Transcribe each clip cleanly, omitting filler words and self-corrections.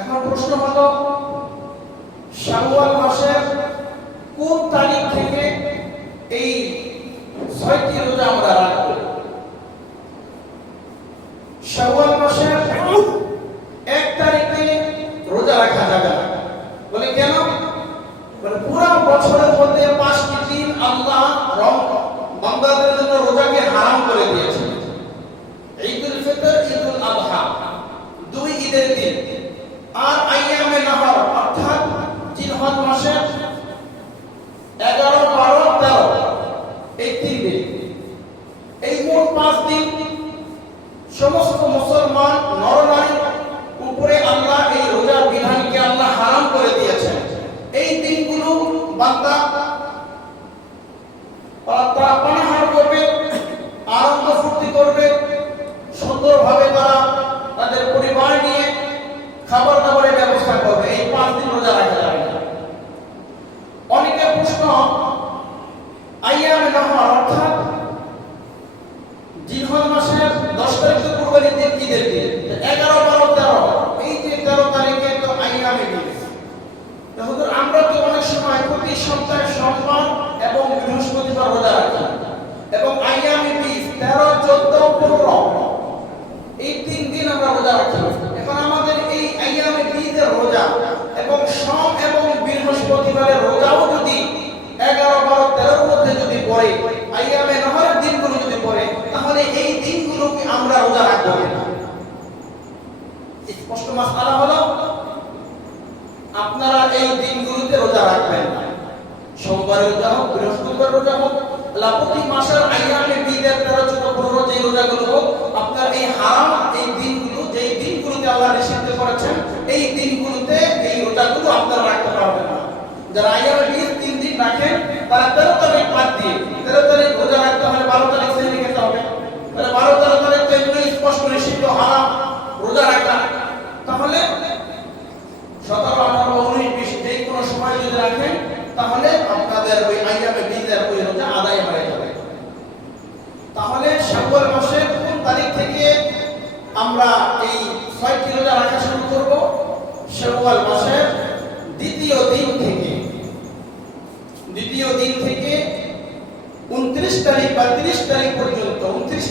এখন প্রশ্ন হলো শাওয়াল মাসের কোন তারিখ থেকে এই 6টি রোজা আমরা রাখব? শাওয়াল মাসের 1 তারিখে রোজা রাখা যাবে না। বলে কেন? বলে পুরো বছরের মধ্যে 5টি দিন আল্লাহ বান্দাদের জন্য রোজাকে হারাম করে দিয়েছেন। ঈদুল ফিতর, ঈদুল আযহা, 2 ঈদের দিন, আর আইয়ামে নাহর অর্থাৎ জিলহজ মাসের 11, 12, 13 এই 3 দিন। এই মোট 5 দিন সমস্ত মুসলমান নরনারীর উপরে আল্লাহ এই রোজার বিধানকে আল্লাহ হারাম করে দিয়েছেন। এই দিনগুলো বান্দা তারা পানাহার করবে, আনন্দ ফুর্তি করবে, সুন্দরভাবে তারা তাদের পরিবার নিয়ে খাবার দাবারের ব্যবস্থা করবে। এই 5 দিন রোজা রাখা যাবে না। অনেকের প্রশ্ন, আইয়ামে নাহর অর্থাৎ জিলহজ মাসের 10 তারিখ তো কুরবানির দিন, ঈদের দিন, 11, 12, 13 এই যে 13 তারিখে তো আইয়ামে দিন। হুজুর আমরা তো অনেক সময় প্রতি সপ্তাহে সোমবার এবং বৃহস্পতিবার রোজা রাখি এবং আইয়ামে 20, 13, 14, 15 এই 3 দিন আমরা রোজা রাখি। এখন আমাদের এই আইয়ামে 20 এর রোজা এবং সোম এবং বৃহস্পতিবারের রোজাও যদি 11, 12, 13 এর মধ্যে যদি পড়ে, আইয়ামে নাহরের দিনগুলো যদি পড়ে, তাহলে এই দিনগুলো কি আমরা রোজা রাখবো না? স্পষ্ট মাসআলা হলো আপনারা এই দিনগুলোতে রোজা রাখবেন না। সোমবারের রোজা হোক, বৃহস্পতিবার রোজা হোক, প্রতি মাসের আইয়ামে 20, 13, 14, 15 যে রোজাগুলো হোক, আপনার এই হারাম এই দিনগুলো, যেই দিনগুলোতে আল্লাহ নিষিদ্ধ করেছেন, এই দিনগুলোতে এই রোজাগুলো আপনারা রাখতে পারবেন না। যারা আইয়ামে 20 3 দিন রাখেন, তারা 13 তারিখ বাদ দিয়ে 13 তারিখ রোজা রাখতে হলে 12 তারিখ সেহরি খেতে হবে। তাহলে 12, 13 তারিখ তো এগুলো স্পষ্ট নিষিদ্ধ হারাম রোজা রাখা। তাহলে 17, 18, 19, 20 যে কোনো সময় যদি রাখেন, তাহলে আপনাদের ওই আইয়ামে 20 এর ওই রোজা আদায় হয়ে যাবে। তাহলে শাওয়াল মাসের কোন তারিখ থেকে আমরা এই 6টি রোজা রাখা শুরু করব? শাওয়াল মাসের দ্বিতীয় দিন থেকে 29 তারিখ বা 30 তারিখ পর্যন্ত, 29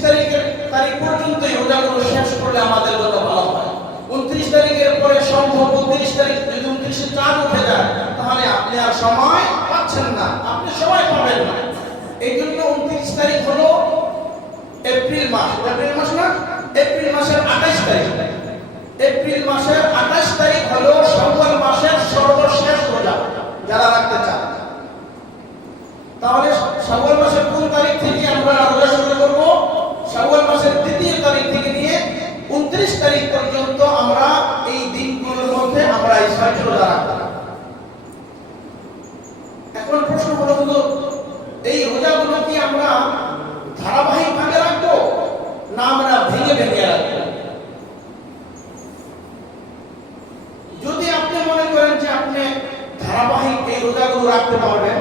তারিখ পর্যন্ত এই রোজাগুলো শেষ করলে আমাদের জন্য ভালো হয়। 29 তারিখের পরে সম্ভব 29 তারিখ যদি 29 চাঁদ উঠে যায়, তাহলে আপনি আর সময় পাচ্ছেন না, আপনি সময় পাবেন না। এই জন্য 29 তারিখ হলো এপ্রিল মাস না, এপ্রিল মাসের 28 তারিখ। এপ্রিল মাসের 28 তারিখ হলো শাওয়াল মাসের সর্বশেষ রোজা যারা রাখতে চান। তাহলে শাওয়াল মাসের কোন তারিখ থেকে আমরা রোজা শুরু করব? শাওয়াল মাসের 2য় তারিখ থেকে নিয়ে 29 তারিখ পর্যন্ত আমরা এই দিনগুলোর মধ্যে আমরা এই 6টি রোজা রাখব। এখন প্রশ্ন হলো, হুজুর এই রোজাগুলো কি আমরা ধারাবাহিকভাবে রাখবো না আমরা ভেঙে ভেঙে রাখবো? যদি আপনি মনে করেন যে আপনি ধারাবাহিক এই রোজাগুলো রাখতে পারবেন,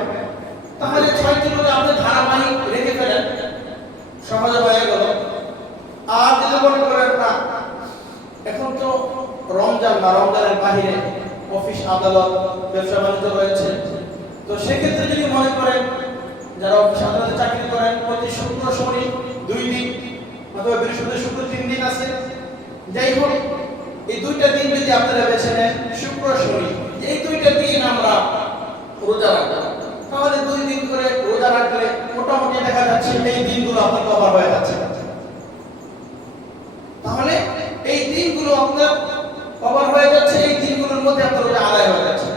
তাহলে 6টি রোজা আপনি ধারাবাহিক রেখে ফেলেন, সহজে হয়ে গেল। আর যদি মনে করেন না, এখন তো রমজান না, রমজানের বাহিরে অফিস আদালত ব্যবসা বাণিজ্য রয়েছে, তো সেক্ষেত্রে যদি মনে করেন যারা অফিস আদালতে চাকরি করেন, প্রতি শুক্র শনি 2 দিন অথবা বৃহস্পতি শুক্র 3 দিন আছে, যাই হোক এই 2টা দিন যদি আপনারা বেছে নেন, শুক্র শনি, এই 2টা দিন আমরা রোজা রাখবো, তাহলে 2 দিন করে রোজা রাখলে মোটামুটি দেখা যাচ্ছে এই দিনগুলো আপনার কভার হয়ে যাচ্ছে। তাহলে এই দিনগুলো আপনার কভার হয়ে যাচ্ছে, এই দিনগুলোর মধ্যে আপনার রোজা আদায় হয়ে যাচ্ছে।